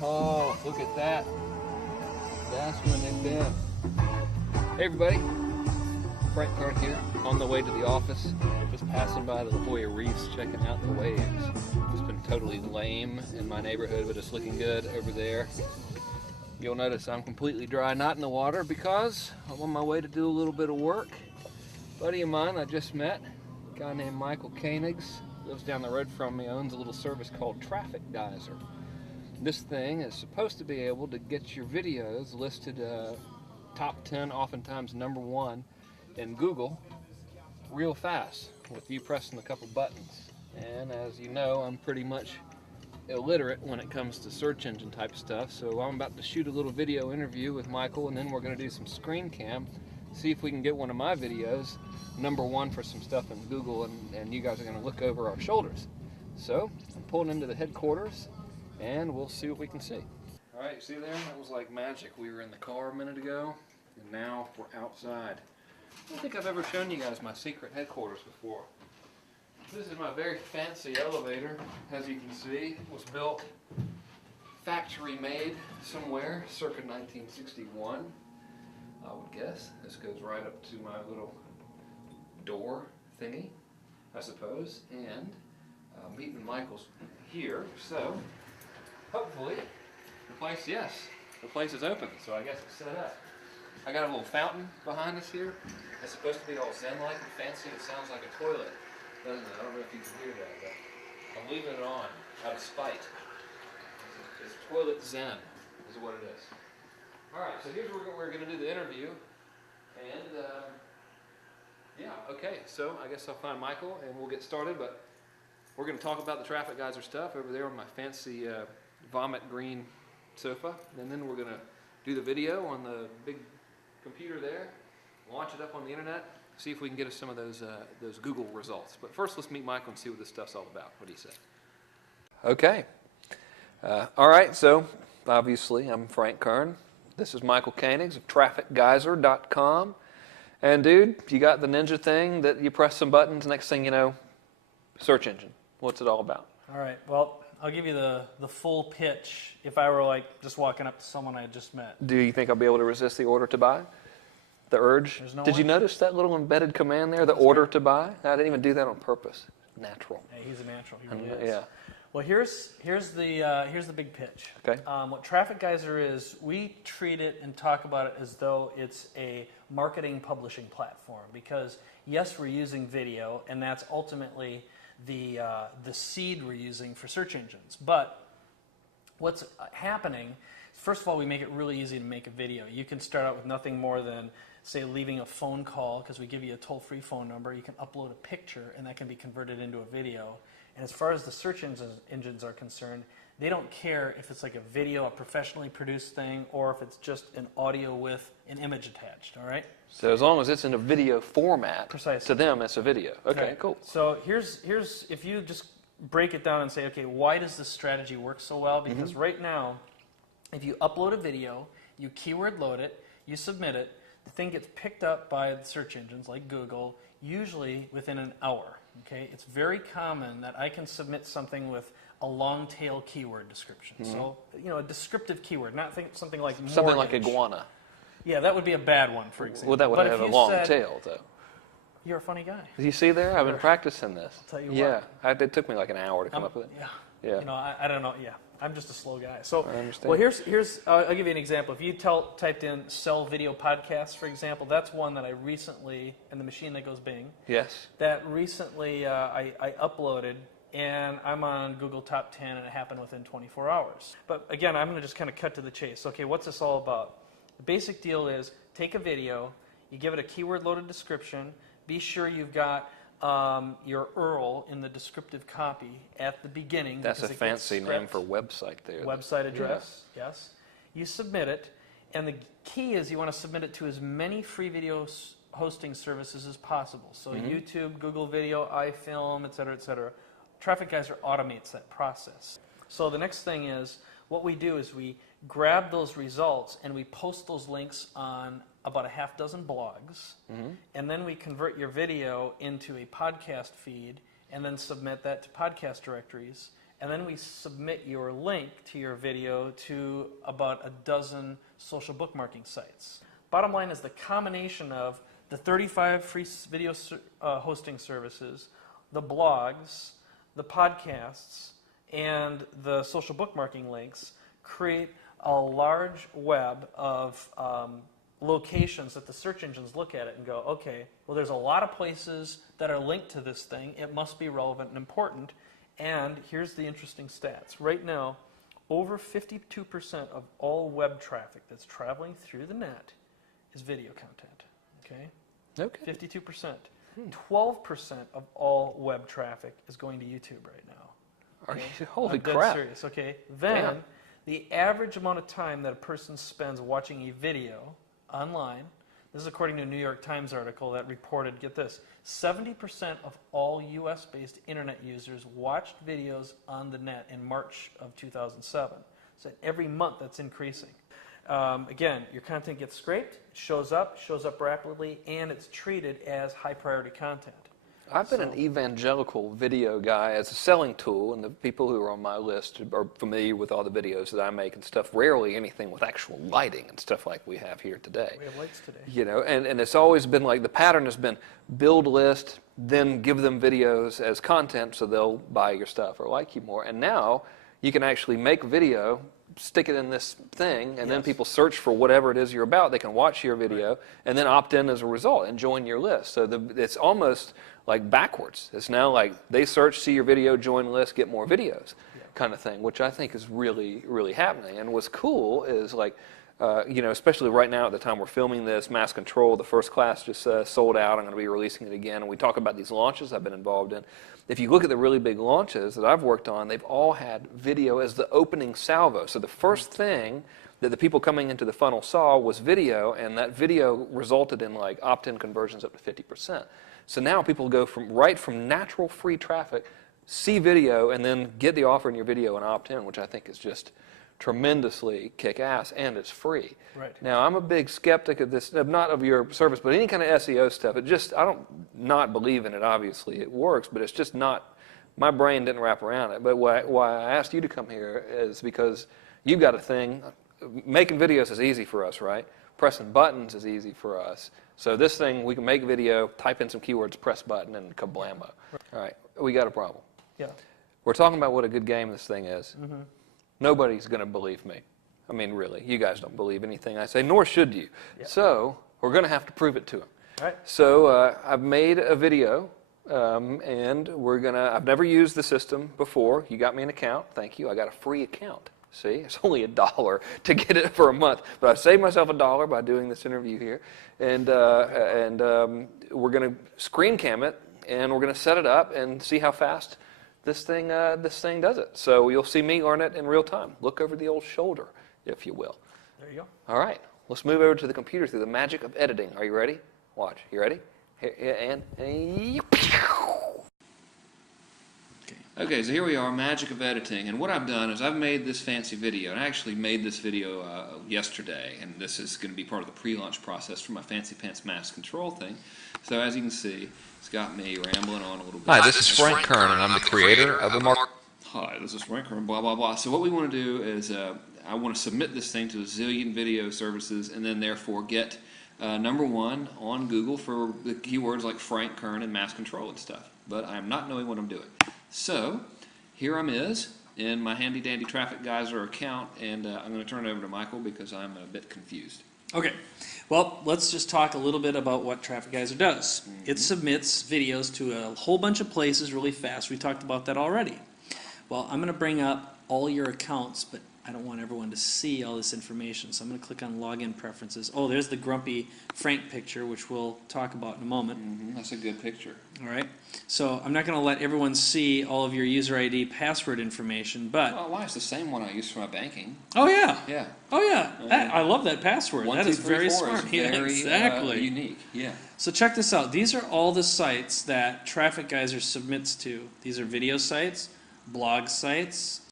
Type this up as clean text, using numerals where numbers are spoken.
Oh, look at that. That's when they've been. Hey everybody, Frank Kern here, on the way to the office. Just passing by the La Jolla Reefs, checking out the waves. It's been totally lame in my neighborhood, but it's looking good over there. You'll notice I'm completely dry, not in the water, because I'm on my way to do a little bit of work. A buddy of mine I just met, a guy named Koenigs, lives down the road from me, owns a little service called Traffic Geyser. This thing is supposed to be able to get your videos listed top 10, oftentimes #1 in Google real fast with you pressing a couple buttons. And as you know, I'm pretty much illiterate when it comes to search engine type stuff, so I'm about to shoot a little video interview with Michael, and then we're going to do some screen cam, see if we can get one of my videos #1 for some stuff in Google, and you guys are going to look over our shoulders. So I'm pulling into the headquarters and we'll see what we can see. All right, see there? That was like magic. We were in the car a minute ago, and now we're outside. I don't think I've ever shown you guys my secret headquarters before. This is my very fancy elevator. As you can see, it was built factory made somewhere, circa 1961, I would guess. This goes right up to my little door thingy, I suppose, and meeting Michael's here, so hopefully the place is open, so I guess it's set up. I got a little fountain behind us here. It's supposed to be all zen-like and fancy. It sounds like a toilet, doesn't it? I don't know if you can hear that, but I'm leaving it on out of spite. It's toilet zen is what it is. All right, so here's where we're going to do the interview, and yeah, okay, so I guess I'll find Michael and we'll get started, but we're going to talk about the Traffic Geyser stuff over there on my fancy vomit green sofa, and then we're going to do the video on the big computer there, launch it up on the internet, see if we can get us some of those Google results. But first, let's meet Michael and see what this stuff's all about. What do you say? Okay. All right, so obviously I'm Frank Kern. This is Michael Koenigs of TrafficGeyser.com. And dude, you got the ninja thing that you press some buttons, next thing you know, search engine. What's it all about? All right, well, I'll give you the full pitch if I were like just walking up to someone I had just met. Do you think I'll be able to resist the order to buy? The urge? There's no Did you notice that little embedded command there, the order to buy? I didn't even do that on purpose. Natural. Hey, he's a natural. He really is. Yeah. Well, here's the big pitch. Okay. What Traffic Geyser is, we treat it and talk about it as though it's a marketing publishing platform, because yes, we're using video, and that's ultimately the seed we're using for search engines. But what's happening, first of all, we make it really easy to make a video. You can start out with nothing more than, say, leaving a phone call, because we give you a toll-free phone number. You can upload a picture, and that can be converted into a video. And as far as the search engines are concerned, they don't care if it's like a video, a professionally produced thing, or if it's just an audio with an image attached, all right? So as long as it's in a video format, precisely, to them it's a video. Okay, right. Cool. So here's if you just break it down and say, okay, why does this strategy work so well? Because right now, if you upload a video, you keyword load it, you submit it, the thing gets picked up by the search engines like Google, usually within an hour. Okay, it's very common that I can submit something with a long tail keyword description. So, you know, a descriptive keyword, not something like mortgage. Something like iguana. Yeah, that would be a bad one, for example. Well, that would have a long tail, though. You're a funny guy. You see there? I've been practicing this. I'll tell you what. Yeah, it took me like an hour to come up with it. Yeah. You know, I don't know. Yeah, I'm just a slow guy. So, I understand. Well, here's I'll give you an example. If you typed in "sell video podcasts," for example, that's one that I recently, and the machine that goes Bing. Yes. That recently I uploaded, and I'm on Google Top 10, and it happened within 24 hours. But again, I'm going to just kind of cut to the chase. Okay, what's this all about? The basic deal is take a video, you give it a keyword-loaded description. Be sure you've got your URL in the descriptive copy at the beginning. That's a fancy name for website there. Website address, yes. You submit it, and the key is you want to submit it to as many free video hosting services as possible. So YouTube, Google Video, iFilm, et cetera, et cetera. Traffic Geyser automates that process. So the next thing is, what we do is we grab those results and we post those links on about a half dozen blogs, and then we convert your video into a podcast feed and then submit that to podcast directories, and then we submit your link to your video to about a dozen social bookmarking sites. Bottom line is the combination of the 35 free video hosting services, the blogs, the podcasts, and the social bookmarking links create a large web of locations that the search engines look at it and go, okay, well, there's a lot of places that are linked to this thing. It must be relevant and important. And here's the interesting stats. Right now, over 52% of all web traffic that's traveling through the net is video content. Okay? 52%. 12% of all web traffic is going to YouTube right now. Okay? Holy I'm crap. dead serious, okay? Then, Damn. the average amount of time that a person spends watching a video online, this is according to a New York Times article that reported, get this, 70% of all US-based internet users watched videos on the net in March of 2007. So every month that's increasing. Again, your content gets scraped, shows up rapidly, and it's treated as high priority content. I've been an evangelical video guy as a selling tool, and the people who are on my list are familiar with all the videos that I make and stuff. Rarely anything with actual lighting and stuff like we have here today. We have lights today. You know, and it's always been like the pattern has been build list, then give them videos as content so they'll buy your stuff or like you more. And now you can actually make video, stick it in this thing, and then people search for whatever it is you're about. They can watch your video and then opt in as a result and join your list. So it's almost like backwards. It's now like they search, see your video, join list, get more videos kind of thing, which I think is really, really happening. And what's cool is like, you know, especially right now at the time we're filming this, Mass Control, the first class just sold out. I'm going to be releasing it again. And we talk about these launches I've been involved in. If you look at the really big launches that I've worked on, they've all had video as the opening salvo. So the first thing that the people coming into the funnel saw was video, and that video resulted in like opt-in conversions up to 50%. So now people go right from natural free traffic, see video, and then get the offer in your video and opt in, which I think is just tremendously kick-ass, and it's free. Right. Now, I'm a big skeptic of this, not of your service, but any kind of SEO stuff. I don't not believe in it, obviously. It works, but it's just not, my brain didn't wrap around it. But why I asked you to come here is because you've got a thing. Making videos is easy for us, right? Pressing buttons is easy for us. So this thing, we can make video, type in some keywords, press button, and kablammo. All right, we got a problem. Yeah. We're talking about what a good game this thing is. Mm-hmm. Nobody's going to believe me. I mean, really, you guys don't believe anything I say, nor should you. Yeah. So we're going to have to prove it to them. All right. So I've made a video, and I've never used the system before. You got me an account. Thank you. I got a free account. See, it's only $1 to get it for a month, but I've saved myself $1 by doing this interview here, and we're going to screen cam it, and we're going to set it up and see how fast this thing does it. So you'll see me on it in real time. Look over the old shoulder, if you will. There you go. All right, let's move over to the computer through the magic of editing. Are you ready? Watch. You ready? Here, and Okay, so here we are, magic of editing, and what I've done is I've made this fancy video, and I actually made this video yesterday, and this is going to be part of the pre-launch process for my Fancy Pants Mass Control thing. So as you can see, it's got me rambling on a little bit. Hi, this is Frank Kern, and I'm the creator of the market. Hi, this is Frank Kern, blah, blah, blah. So what we want to do is I want to submit this thing to a zillion video services, and then therefore get #1 on Google for the keywords like Frank Kern and Mass Control and stuff. But I'm not knowing what I'm doing. So here I'm in my handy dandy Traffic Geyser account, and I'm going to turn it over to Michael because I'm a bit confused. Okay, well, let's just talk a little bit about what Traffic Geyser does. Mm-hmm. It submits videos to a whole bunch of places really fast. We talked about that already. Well, I'm going to bring up all your accounts, but I don't want everyone to see all this information, so I'm going to click on Login Preferences. Oh, there's the grumpy Frank picture, which we'll talk about in a moment. Mm-hmm. That's a good picture. All right. So I'm not going to let everyone see all of your user ID password information, but... Oh, why? It's the same one I use for my banking. Oh, yeah. Yeah. Oh, yeah. I love that password. 1, that 2, is 3, very 4 smart. is Yeah, very exactly. unique. Yeah. So check this out. These are all the sites that Traffic Geyser submits to. These are video sites, blog sites,